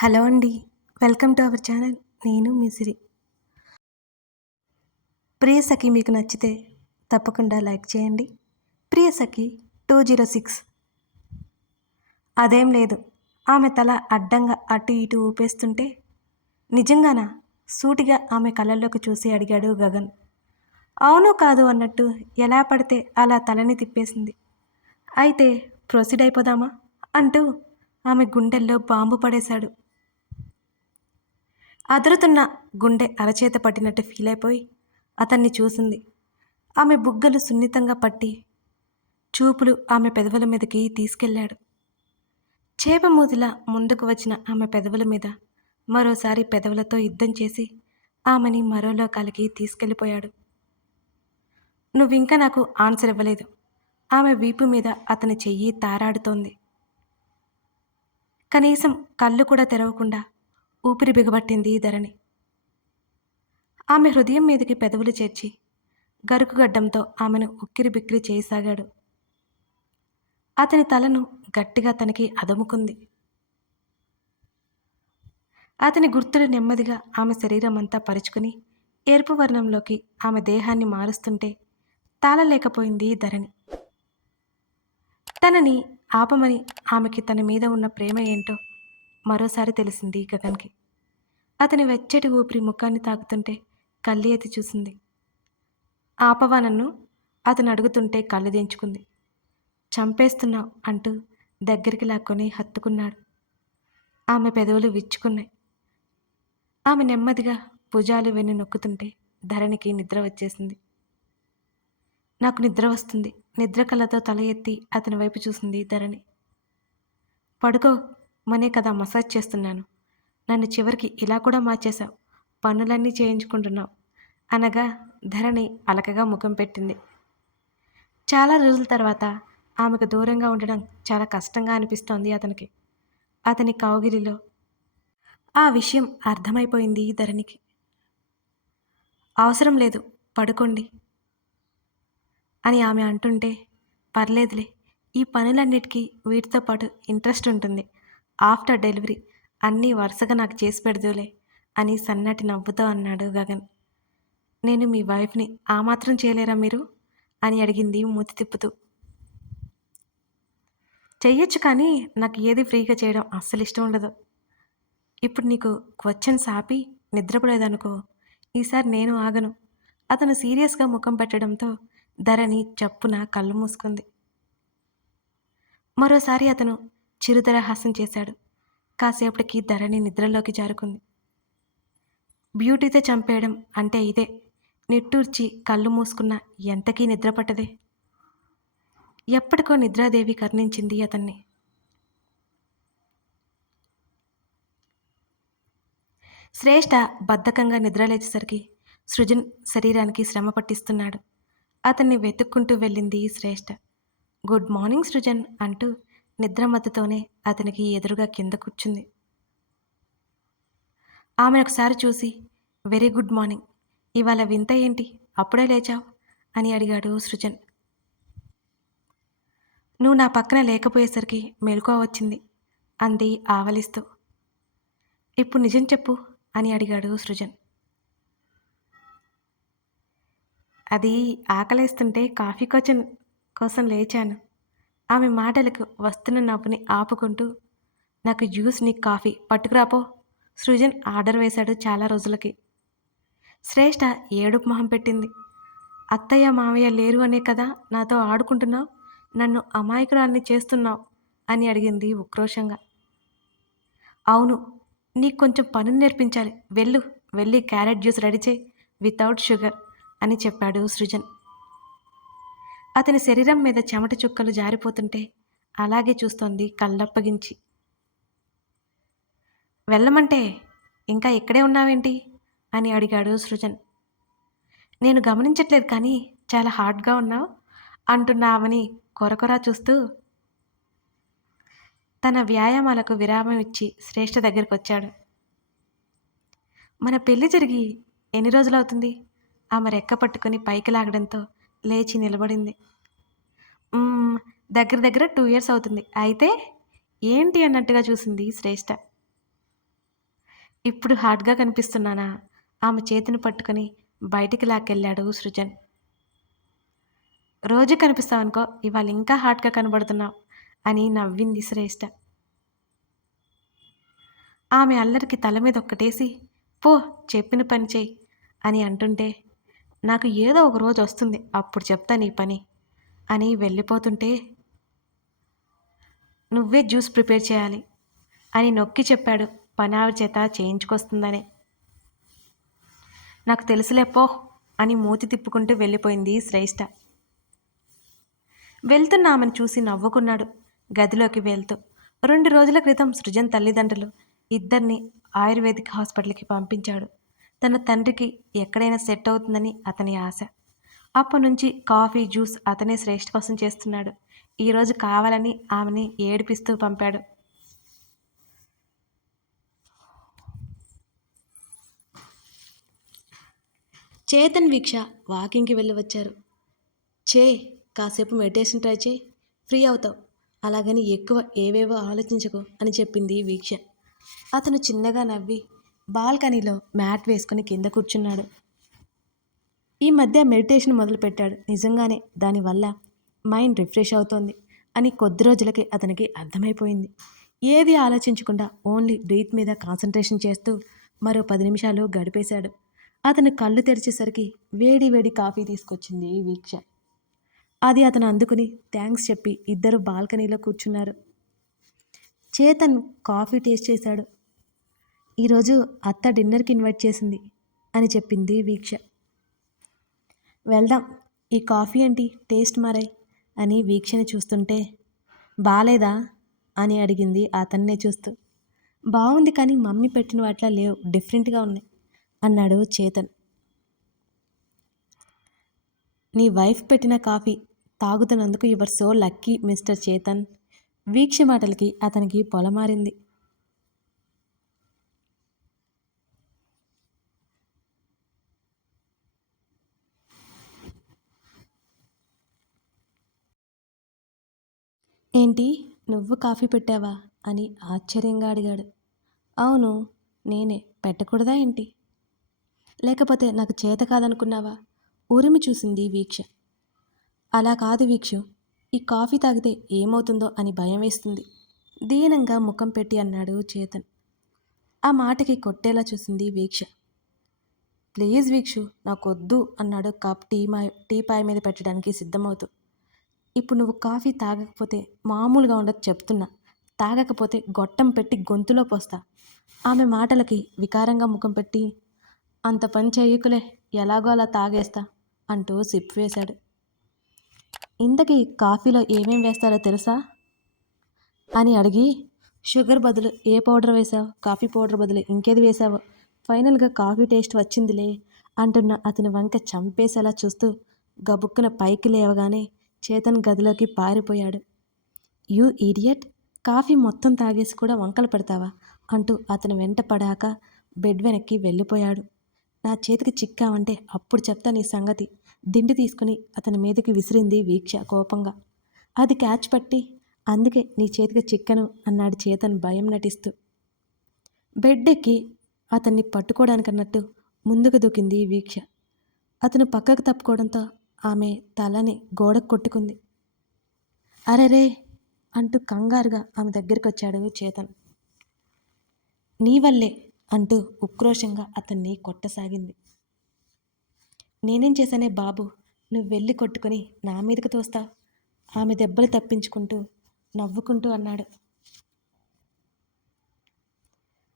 Hello అండి. Welcome to our channel. నేను మిసిరి ప్రియ సఖి మీకు నచ్చితే తప్పకుండా లైక్ చేయండి. Priya Sakhi two zero six. అదేం లేదు. ఆమె తల అడ్డంగా అటు ఇటు ఊపేస్తుంటే నిజంగానా? సూటిగా ఆమె కళ్ళల్లోకి చూసి అడిగాడు గగన్. అవును కాదు అన్నట్టు ఎలా పడితే అలా తలని తిప్పేసింది. అయితే ప్రొసీడ్ అయిపోదామా? అంటూ ఆమె గుండెల్లో బాంబు పడేశాడు. అదురుతున్న గుండె అరచేత పట్టినట్టు ఫీల్ అయిపోయి అతన్ని చూసింది. ఆమె బుగ్గలు సున్నితంగా పట్టి చూపులు ఆమె పెదవుల మీదకి తీసుకెళ్ళాడు. చేపమూదిల ముందుకు వచ్చిన ఆమె పెదవుల మీద మరోసారి పెదవులతో యుద్ధం చేసి ఆమెని మరో లోకాలకి తీసుకెళ్ళిపోయాడు. నువ్వింకా నాకు ఆన్సర్ ఇవ్వలేదు. ఆమె వీపు మీద అతని చెయ్యి తారాడుతోంది. కనీసం కళ్ళు కూడా తెరవకుండా ఊపిరి బిగబట్టింది ధరణి. ఆమె హృదయం మీదకి పెదవులు చేర్చి గరుకుగడ్డంతో ఆమెను ఉక్కిరి బిక్కిరి చేయసాగాడు. అతని తలను గట్టిగా తనకి అదముకుంది. అతని గుర్తులు నెమ్మదిగా ఆమె శరీరం అంతా పరుచుకుని ఎరుపు వర్ణంలోకి ఆమె దేహాన్ని మారుస్తుంటే తాళలేకపోయింది ధరణి. తనని ఆపమని ఆమెకి తన మీద ఉన్న ప్రేమ ఏంటో మరోసారి తెలిసింది గగన్కి. అతని వెచ్చటి ఊపిరి ముఖాన్ని తాకుతుంటే కళ్ళి ఎత్తి చూసింది. ఆపవా నన్ను? అతను అడుగుతుంటే కళ్ళు దించుకుంది. చంపేస్తున్నావు అంటూ దగ్గరికి లాక్కొని హత్తుకున్నాడు. ఆమె పెదవులు విచ్చుకున్నాయి. ఆమె నెమ్మదిగా భుజాలు వెన్ను నొక్కుతుంటే ధరణికి నిద్ర వచ్చేసింది. నాకు నిద్ర వస్తుంది. నిద్ర కళ్ళతో తల ఎత్తి అతని వైపు చూసింది ధరణి. పడుకో మనే కదా మసాజ్ చేస్తున్నాను. నన్ను చివరికి ఇలా కూడా మార్చేశావు. పనులన్నీ చేయించుకుంటున్నావు. అనగా ధరణి అలకగా ముఖం పెట్టింది. చాలా రోజుల తర్వాత ఆమెకు దూరంగా ఉండడం చాలా కష్టంగా అనిపిస్తోంది అతనికి. అతని కౌగిలిలో ఆ విషయం అర్థమైపోయింది ధరణికి. అవసరం లేదు పడుకోండి అని ఆమె అంటుంటే పర్లేదులే ఈ పనులన్నిటికీ వీటితో పాటు ఇంట్రెస్ట్ ఉంటుంది. After delivery. అన్నీ వరుసగా నాకు చేసి పెడదులే అని సన్నటి నవ్వుతో అన్నాడు గగన్. నేను మీ వైఫ్ని ఆ మాత్రం చేయలేరా మీరు? అని అడిగింది మూతి తిప్పుతూ. చెయ్యొచ్చు కానీ నాకు ఏది ఫ్రీగా చేయడం అస్సలు ఇష్టం ఉండదు. ఇప్పుడు నీకు క్వశ్చన్స్ ఆపి నిద్రపోలేదనుకో ఈసారి నేను ఆగను. అతను సీరియస్గా ముఖం పెట్టడంతో ధరణి చప్పున కళ్ళు మూసుకుంది. మరోసారి అతను చిరుదరహాసం చేశాడు. కాసేపటికి ధరణి నిద్రలోకి జారుకుంది. బ్యూటీతో చంపేయడం అంటే ఇదే. నిట్టూర్చి కళ్ళు మూసుకున్న ఎంతకీ నిద్ర పట్టదే ఎప్పటికో నిద్రాదేవి కర్ణించింది అతన్ని. శ్రేష్ఠ బద్ధకంగా నిద్రలేచేసరికి సృజన్ శరీరానికి శ్రమ పట్టిస్తున్నాడు. అతన్ని వెతుక్కుంటూ వెళ్ళింది శ్రేష్ఠ గుడ్ మార్నింగ్ సృజన్ అంటూ నిద్రమత్తుతోనే అతనికి ఎదురుగా కింద కూర్చుంది. ఆమెను ఒకసారి చూసి వెరీ గుడ్ మార్నింగ్. ఇవాళ వింత ఏంటి? అప్పుడే లేచావు? అని అడిగాడు సృజన్. నువ్వు నా పక్కన లేకపోయేసరికి మెలకువ వచ్చింది అంది ఆవలిస్తూ. ఇప్పుడు నిజం చెప్పు అని అడిగాడు సృజన్. అది ఆకలేస్తుంటే కాఫీ కోసం కోసం లేచాను. ఆమె మాటలకు వస్తున్న నవ్వుని ఆపుకుంటూ నాకు జ్యూస్ నీ కాఫీ పట్టుకురాపో. సృజన్ ఆర్డర్ వేశాడు చాలా రోజులకి. శ్రేష్ఠ ఏడుపు మొహం పెట్టింది. అత్తయ్య మామయ్య లేరు అనే కదా నాతో ఆడుకుంటున్నావు? నన్ను అమాయకురాన్ని చేస్తున్నావు? అని అడిగింది ఉక్రోషంగా. అవును నీకు కొంచెం పనులు నేర్పించాలి. వెళ్ళు వెళ్ళి క్యారెట్ జ్యూస్ రెడీ చేయి వితౌట్ షుగర్ అని చెప్పాడు సృజన్. అతని శరీరం మీద చెమట చుక్కలు జారిపోతుంటే అలాగే చూస్తోంది కళ్ళప్పగించి. వెళ్ళమంటే ఇంకా ఇక్కడే ఉన్నావేంటి? అని అడిగాడు సృజన్. నేను గమనించట్లేదు కానీ చాలా హార్డ్గా ఉన్నావు అంటున్నావని ఆమెని కొరకొరా చూస్తూ తన వ్యాయామాలకు విరామం ఇచ్చి శ్రేష్ఠ దగ్గరికి వచ్చాడు. మన పెళ్ళి జరిగి ఎన్ని రోజులవుతుంది? ఆమె రెక్క పట్టుకుని పైకి లాగడంతో లేచి నిలబడింది. దగ్గర దగ్గర టూ ఇయర్స్ అవుతుంది. అయితే ఏంటి అన్నట్టుగా చూసింది శ్రేష్ఠ ఇప్పుడు హార్డ్గా కనిపిస్తున్నానా? ఆమె చేతిని పట్టుకుని బయటికి లాక్కెళ్ళాడు సృజన్. రోజు కనిపిస్తావనుకో ఇవాళ ఇంకా హార్డ్గా కనబడుతున్నావు అని నవ్వింది శ్రేష్ఠ ఆమె అల్లరికి తల మీద ఒక్కటేసి పో చెప్పిన పని చేయి అని అంటుంటే నాకు ఏదో ఒక రోజు వస్తుంది అప్పుడు చెప్తా నీ పని అని వెళ్ళిపోతుంటే నువ్వే జ్యూస్ ప్రిపేర్ చేయాలి అని నొక్కి చెప్పాడు పనావి చేత చేయించుకొస్తుందని. నాకు తెలుసులే పో అని మూతి తిప్పుకుంటూ వెళ్ళిపోయింది శ్రేష్ఠ వెళ్తున్న ఆమెను చూసి నవ్వుకున్నాడు గదిలోకి వెళ్తూ. రెండు రోజుల క్రితం సృజన్ తల్లిదండ్రులు ఇద్దరిని ఆయుర్వేదిక్ హాస్పిటల్కి పంపించాడు. తన తండ్రికి ఎక్కడైనా సెట్ అవుతుందని అతని ఆశ. అప్పటి నుంచి కాఫీ జ్యూస్ అతనే శ్రేష్ఠ కోసం చేస్తున్నాడు ఈరోజు కావాలని ఆమెని ఏడిపిస్తూ పంపాడు. చేతన్ వీక్ష వాకింగ్కి వెళ్ళి వచ్చారు చే కాసేపు మెడిటేషన్ ట్రై చేయి. ఫ్రీ అవుతావు. అలాగని ఎక్కువ ఏవేవో ఆలోచించకు అని చెప్పింది వీక్ష. అతను చిన్నగా నవ్వి బాల్కనీలో మ్యాట్ వేసుకుని కింద కూర్చున్నాడు. ఈ మధ్య మెడిటేషన్ మొదలుపెట్టాడు. నిజంగానే దానివల్ల మైండ్ రిఫ్రెష్ అవుతోంది అని కొద్ది రోజులకి అతనికి అర్థమైపోయింది. ఏది ఆలోచించకుండా ఓన్లీ బ్రీత్ మీద కాన్సన్ట్రేషన్ చేస్తూ మరో పది నిమిషాలు గడిపేశాడు. అతను కళ్ళు తెరిచేసరికి వేడి వేడి కాఫీ తీసుకొచ్చింది వీక్ష. అది అతను అందుకుని థ్యాంక్స్ చెప్పి ఇద్దరు బాల్కనీలో కూర్చున్నారు. చేతన్ కాఫీ టేస్ట్ చేశాడు. ఈరోజు అత్త డిన్నర్కి ఇన్వైట్ చేసింది అని చెప్పింది వీక్ష. వెళ్దాం ఈ కాఫీ ఏంటి టేస్ట్ మారాయి అని వీక్షని చూస్తుంటే బాలేదా అని అడిగింది అతన్నే చూస్తూ. బాగుంది కానీ మమ్మీ పెట్టిన వాటిలా లేవు డిఫరెంట్గా ఉన్నాయి అన్నాడు చేతన్. నీ వైఫ్ పెట్టిన coffee తాగుతున్నందుకు your so lucky mister Chetan Veeksha మాటలకి అతనికి పొలమారింది. ఏంటి నువ్వు కాఫీ పెట్టావా అని ఆశ్చర్యంగా అడిగాడు. అవును నేనే. పెట్టకూడదా ఏంటి? లేకపోతే నాకు చేత కాదనుకున్నావా? ఊరిమి చూసింది వీక్ష. అలా కాదు వీక్షు. ఈ కాఫీ తాగితే ఏమవుతుందో అని భయం వేస్తుంది. దీనంగా ముఖం పెట్టి అన్నాడు చేతన్. ఆ మాటకి కొట్టేలా చూసింది వీక్ష. ప్లీజ్ వీక్షు నాకొద్దు అన్నాడు కప్ టీ మా టీ పాయ మీద పెట్టడానికి సిద్ధమవుతూ. ఇప్పుడు నువ్వు కాఫీ తాగకపోతే మామూలుగా ఉండదు చెప్తున్నా. తాగకపోతే గొట్టం పెట్టి గొంతులో పోస్తా. ఆమె మాటలకి వికారంగా ముఖం పెట్టి అంత పని చేయకులే ఎలాగో అలా తాగేస్తా అంటూ సిప్ వేశాడు. ఇంతకీ కాఫీలో ఏమేం వేస్తారో తెలుసా? అని అడిగి షుగర్ బదులు ఏ పౌడర్ వేసావు కాఫీ పౌడర్ బదులు ఇంకేది వేసావు ఫైనల్గా కాఫీ టేస్ట్ వచ్చిందిలే అంటున్న అతని వంక చంపేసేలా చూస్తూ గబుక్కున పైకి లేవగానే చేతన్ గదిలోకి పారిపోయాడు. యూ ఈడియట్ కాఫీ మొత్తం తాగేసి కూడా వంకలు పెడతావా? అంటూ అతను వెంట పడాక బెడ్ వెనక్కి వెళ్ళిపోయాడు. నా చేతికి చిక్కావంటే అప్పుడు చెప్తా నీ సంగతి. దిండి తీసుకుని అతని మీదకి విసిరింది వీక్ష కోపంగా. అది క్యాచ్ పట్టి అందుకే నీ చేతికి చిక్కను అన్నాడు చేతన్ భయం నటిస్తూ. బెడ్ ఎక్కి అతన్ని పట్టుకోవడానికన్నట్టు ముందుకు దూకింది వీక్ష. అతను పక్కకు తప్పుకోవడంతో ఆమె తలని గోడకు కొట్టుకుంది. అరెరే! అంటూ కంగారుగా ఆమె దగ్గరికి వచ్చాడు చేతన్. నీ వల్లే! అంటూ ఉక్రోషంగా అతన్ని కొట్టసాగింది. నేనేం చేశానే బాబు? నువ్వు వెళ్ళి కొట్టుకుని నా మీదకి తోస్తా. ఆమె దెబ్బలు తప్పించుకుంటూ నవ్వుకుంటూ అన్నాడు.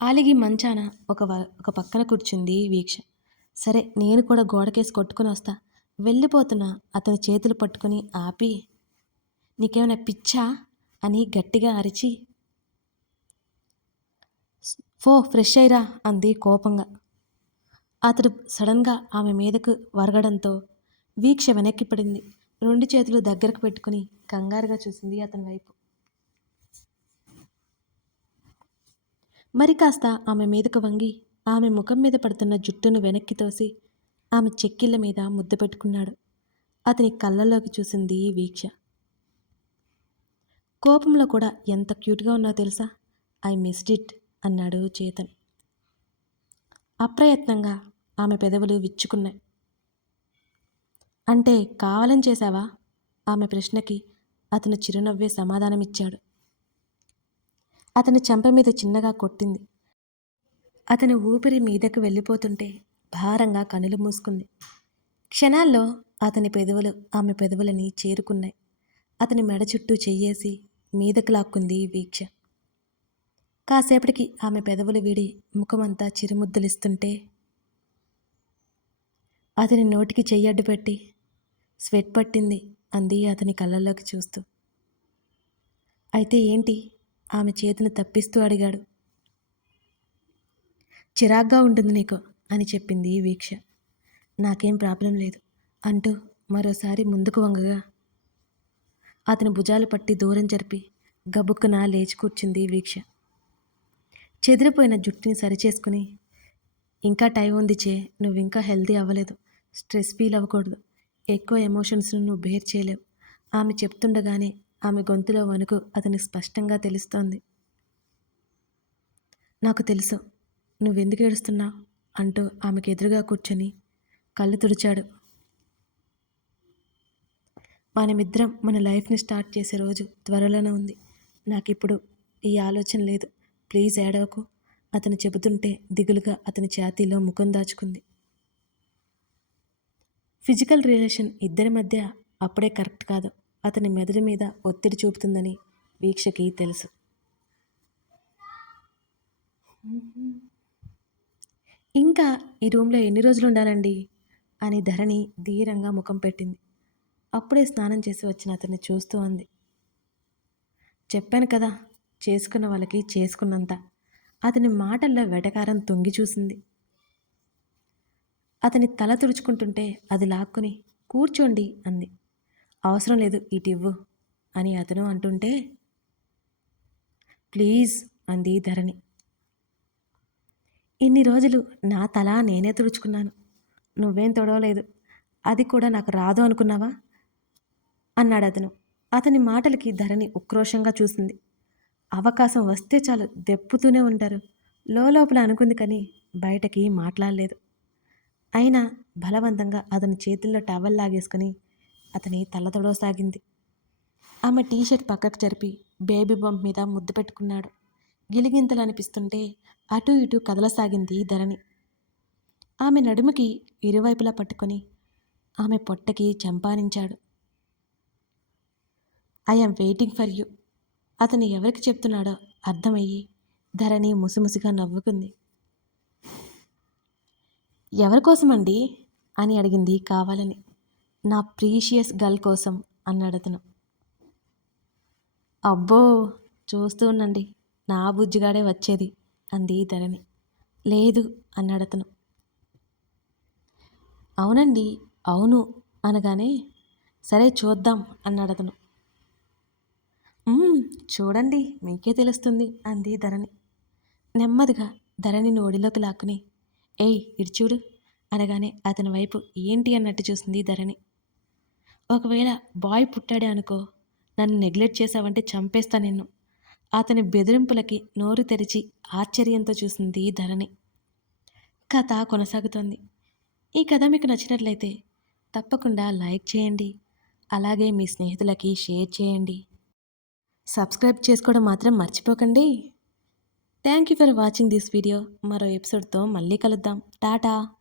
ఆలిగి మంచాన ఒక ఒక పక్కన కూర్చుంది వీక్ష. సరే నేను కూడా గోడకేసి కొట్టుకుని వస్తా. వెళ్ళిపోతున్న. అతని చేతులు పట్టుకొని ఆపి నీకేమైనా పిచ్చా? అని గట్టిగా అరిచి ఫో ఫ్రెష్ అయిరా అంది కోపంగా. అతడు సడన్గా ఆమె మీదకు వరగడంతో వీక్ష వెనక్కి పడింది. రెండు చేతులు దగ్గరకు పెట్టుకుని కంగారుగా చూసింది అతని వైపు. మరి కాస్త ఆమె మీదకు వంగి ఆమె ముఖం మీద పడుతున్న జుట్టును వెనక్కి తోసి ఆమె చెక్కిళ్ళ మీద ముద్ద పెట్టుకున్నాడు. అతని కళ్ళల్లోకి చూసింది వీక్ష. కోపంలో కూడా ఎంత క్యూట్గా ఉన్నావు తెలుసా? ఐ మిస్డ్ ఇట్ అన్నాడు చేతన్. అప్రయత్నంగా ఆమె పెదవులు విచ్చుకున్నాయి. అంటే కావాలని చేశావా? ఆమె ప్రశ్నకి అతను చిరునవ్వే సమాధానమిచ్చాడు. అతని చెంప మీద చిన్నగా కొట్టింది. అతని ఊపిరి మీదకు వెళ్ళిపోతుంటే భారంగా కనులు మూసుకుంది. క్షణాల్లో అతని పెదవులు ఆమె పెదవులని చేరుకున్నాయి. అతని మెడ చుట్టూ చెయ్యేసి మీదకు లాక్కుంది వీక్ష. కాసేపటికి ఆమె పెదవులు వీడి ముఖమంతా చిరుముద్దులిస్తుంటే అతని నోటికి చెయ్యడ్డు పెట్టి స్వెట్ పట్టింది అంది అతని కళ్ళల్లోకి చూస్తూ. అయితే ఏంటి? ఆమె చేతిని తప్పిస్తూ అడిగాడు. చిరాగ్గా ఉంటుంది నీకు. అని చెప్పింది వీక్ష. నాకేం ప్రాబ్లం లేదు అంటూ మరోసారి ముందుకు వంగగా. అతని భుజాలు పట్టి దూరం జరిపి గబుక్కున లేచి కూర్చుంది వీక్ష. చెదిరిపోయిన జుట్టుని సరిచేసుకుని ఇంకా టైం ఉంది చే నువ్వు ఇంకా హెల్దీ అవ్వలేదు స్ట్రెస్ ఫీల్ అవ్వకూడదు ఎక్కువ ఎమోషన్స్ను నువ్వు బేర్ చేయలేవు. ఆమె చెప్తుండగానే ఆమె గొంతులో వణుకు అతని స్పష్టంగా తెలుస్తోంది. నాకు తెలుసు నువ్వెందుకు ఏడుస్తున్నావు? అంటూ ఆమెకు ఎదురుగా కూర్చొని కళ్ళు తుడిచాడు. మనమిద్దరం మన లైఫ్ని స్టార్ట్ చేసే రోజు త్వరలోనే ఉంది. నాకు ఇప్పుడు ఈ ఆలోచన లేదు. ప్లీజ్ ఏడవకు. అతను చెబుతుంటే దిగులుగా అతని ఛాతీలో ముఖం దాచుకుంది. ఫిజికల్ రిలేషన్ ఇద్దరి మధ్య అప్పుడే కరెక్ట్ కాదు. అతని మెదడు మీద ఒత్తిడి చూపుతుందని వీక్షకి తెలుసు. ఇంకా ఈ రూమ్లో ఎన్ని రోజులు ఉండాలండి? అని ధరణి ధీరంగా ముఖం పెట్టింది. అప్పుడే స్నానం చేసి వచ్చిన అతన్ని చూస్తూ అంది. చెప్పాను కదా చేసుకున్న వాళ్ళకి చేసుకున్నంత. అతని మాటల్లో వెటకారం తొంగి చూసింది. అతని తల తుడుచుకుంటుంటే అది లాక్కుని కూర్చోండి అంది. అవసరం లేదు ఇటివ్వు అని అతను అంటుంటే ప్లీజ్ అంది ధరణి. ఇన్ని రోజులు నా తల నేనే తుడుచుకున్నాను. నువ్వేం తొడవలేదు. అది కూడా నాకు రాదు అనుకున్నావా? అన్నాడు అతను. అతని మాటలకి ధరణి ఉక్రోషంగా చూసింది. అవకాశం వస్తే చాలు దెప్పుతూనే ఉంటారు. లోపల అనుకుంది కానీ బయటకి మాట్లాడలేదు. అయినా బలవంతంగా అతని చేతుల్లో టవల్ లాగేసుకుని అతని తల తొడవసాగింది. ఆమె టీషర్ట్ పక్కకు జరిపి బేబీ బంప్ మీద ముద్దు పెట్టుకున్నాడు. గిలిగింతలు అనిపిస్తుంటే అటు ఇటు కదలసాగింది ధరణి. ఆమె నడుముకి ఇరువైపులా పట్టుకొని ఆమె పొట్టకి చంపానించాడు. ఐఎమ్ వెయిటింగ్ ఫర్ యూ అతను ఎవరికి చెప్తున్నాడో అర్థమయ్యి ధరణి ముసిముసిగా నవ్వుకుంది. ఎవరికోసమండి? అని అడిగింది కావాలని. నా ప్రీషియస్ గర్ల్ కోసం అన్నాడు అతను అబ్బో! చూస్తూ ఉండండి. నా బుజ్జిగాడే వచ్చేది అంది ధరణి. లేదు అన్నాడు అతను. అవునండి అవును అనగానే సరే చూద్దాం అన్నాడు అతను. చూడండి మీకే తెలుస్తుంది అంది ధరణి. నెమ్మదిగా ధరణిని ఒడిలోకి లాక్కుని ఏయ్ ఇటు చూడు అనగానే అతని వైపు ఏంటి అన్నట్టు చూసింది ధరణి. ఒకవేళ బాయ్ పుట్టాడే అనుకో నన్ను నెగ్లెక్ట్ చేసావంటే చంపేస్తా నిన్ను అతని బెదిరింపులకి నోరు తెరిచి ఆశ్చర్యంతో చూసింది ధరణి. కథ కొనసాగుతోంది. ఈ కథ మీకు నచ్చినట్లయితే తప్పకుండా లైక్ చేయండి. అలాగే మీ స్నేహితులకి షేర్ చేయండి. సబ్స్క్రైబ్ చేసుకోవడం మాత్రం మర్చిపోకండి. Thank you for watching this video. మరో ఎపిసోడ్తో మళ్ళీ కలుద్దాం. టాటా!